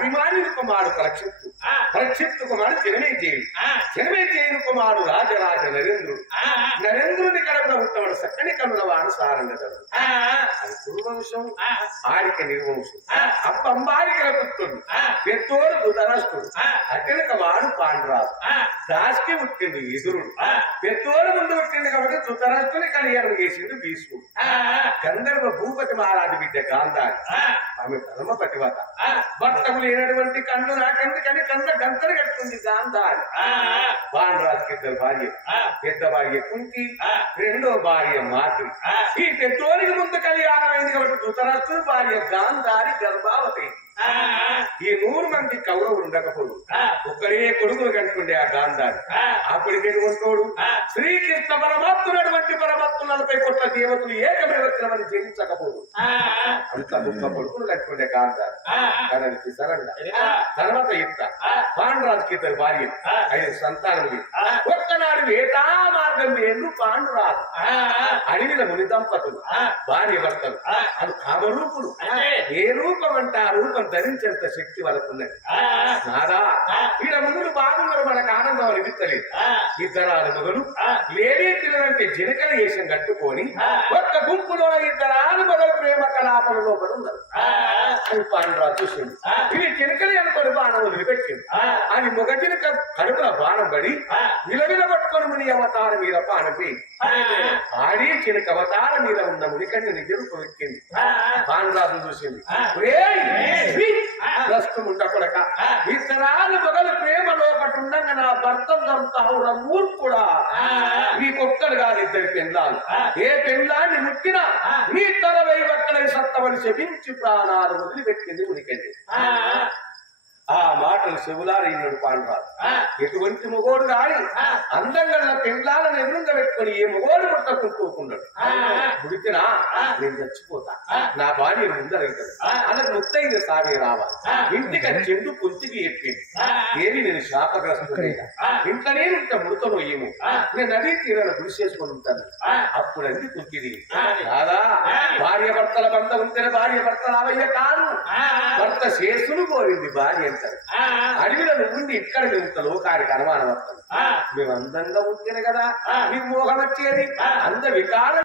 పరక్షిత్తు. ఆ, పరక్షిత్తు కుమారుడు జనమేజయుడు ఆ, జనమేజయుని కుమారుడు రాజరాజ నరేంద్రుడు. నరేంద్రుని కడపడ పుట్టవాడు సక్కని కనులవాడు సారంగధరుడు ఆ, అది కురువంశం ఆ, ఆరిక నిర్వంశం. అప్పంబారికల పుత్రుడు ధృతరాష్ట్రుడు. ఆ. అక్కడిక వాడు పాండురాజు దాస్కి పుట్టిండు ఎదురుడు. పెత్తోడు ముందు పుట్టిండు కాబట్టి ధృతరాష్ట్రుని కళ్యాణం చేసిండు భీష్ముడు. గంధర్వ భూపతి మహారాజు బిడ్డ గాంధారి. ఆమె ధర్మ పతివత ఆ, భర్తకు లేనటువంటి కన్ను నాకంది కానీ కంద గంతలు కట్టుకుంది గాంధారి ఆ, పాండురాజుకి ఇద్దరు భార్య ఆ. పెద్ద భార్య కుంతి. రెండో భార్య మాతృ ఆ. ఈ పెద్దోనికి ముందు కళ్యాణం అయింది కాబట్టి ధృతరాష్ట్రుడు భార్య గాంధారి గర్భావతి ఆ, ఈ నూరు మంది కౌరవులు ఉండకపోదు. ఆ. ఒక్కడే కొడుకులు కనుకుండే ఆ గాంధారి. ఉంటాడు ఆ. శ్రీకృష్ణ పరమాత్మునటువంటి పరమాత్మ నలభై కోట్ల దేవతలు ఏకమేవత్రమని జయించకపోదు. ఆ, అంత గొప్ప కొడుకులు కనుకుండే గాంధారి. కడానికి సరంగా తర్వాత ఆ. పాండురాజుకి ఇద్దరు భార్య. ఐదు. ఒక్కనాడు వేటా మార్గం వేళ్ళు పాండురాజు ఆ, అడవిల ముని దంపతులు. భార్య భర్తలు. అది కామరూపులు? ఏ రూపం అంటే ఆ రూపం ధరించేంత శక్తి వాళ్ళకున్నది ఆ, నాదా. ఈడ ముందు బాగున్నారు మనకు ఆనందం అనిపించలేదు ఆ, ఇద్దరాలు మొగలు ఆ. లేడీ పిల్లలంటే జినకల వేషం కట్టుకొని. ఒక్క గుంపులో ఇద్దరాలు మొదలు ప్రేమ కలాపల లోపల ఉన్నారు ఆ, అని పాండురాజు చూసింది. ఇవి జినకలు ఆ. అని మొగ జినక కడుపుల బాణం పడి. విలవిల పట్టుకొని ముని అవతారం మీద ఆ, ఆడి చినక అవతారం మీద ఉన్న మునికన్ని నిజం ఆ, పాండురాజు చూసింది. ప్రస్తుతం ఉండకొడక. ఇతరాలు మొగలు ప్రేమ లోపటుండగా నా భర్త చంపుతావురా మూర్ఖుడా ఆ. నీకొక్కడు కాదు ఇద్దరి ఆ. ఏ పెళ్ళాన్ని ముట్టినా. నీ తల వైవక్కడై సత్తమని శపించి ప్రాణాలు వదిలిపెట్టింది ఆ మాటలు చెవులారు ఇన్నడు పాండురాజు ఆ. ఎటువంటి మొగోడు ఆ. అందంగా నా పెళ్ళాలను ఎదురుగా పెట్టుకొని ఏ మొగోడు ముట్టకుంటుకున్నాడు. ముడికినా. నేను చచ్చిపోతా. నా భార్య ముందరైతుంది. అన్నకు ముత్తైన సాగే రావాలి. ఇంటికి చెండు పొంతికి చెప్పింది ఆ. ఏమి నేను శాపగ్రస్తుడైనా ఆ. ఇంట్లోనే ఇంత ముడతలో ఏమో. నేను నదీ తీరాన కృషి చేసుకొని ఉంటాను. అప్పుడు అంది కుంతిది. కాదా. భార్య భర్తల బంధ ఉంటేనే భార్య భర్త రావయ్య కాదు భర్త శేషులు కోరింది భార్య అంటారు అడవిలో ఉండి ఇక్కడ మేము ఇంత లోకానికి అనుమానం వస్తాం ఆ. మేము అందంగా ఉంటేనే కదా. మీకు మోహం వచ్చేది. అంద వికారం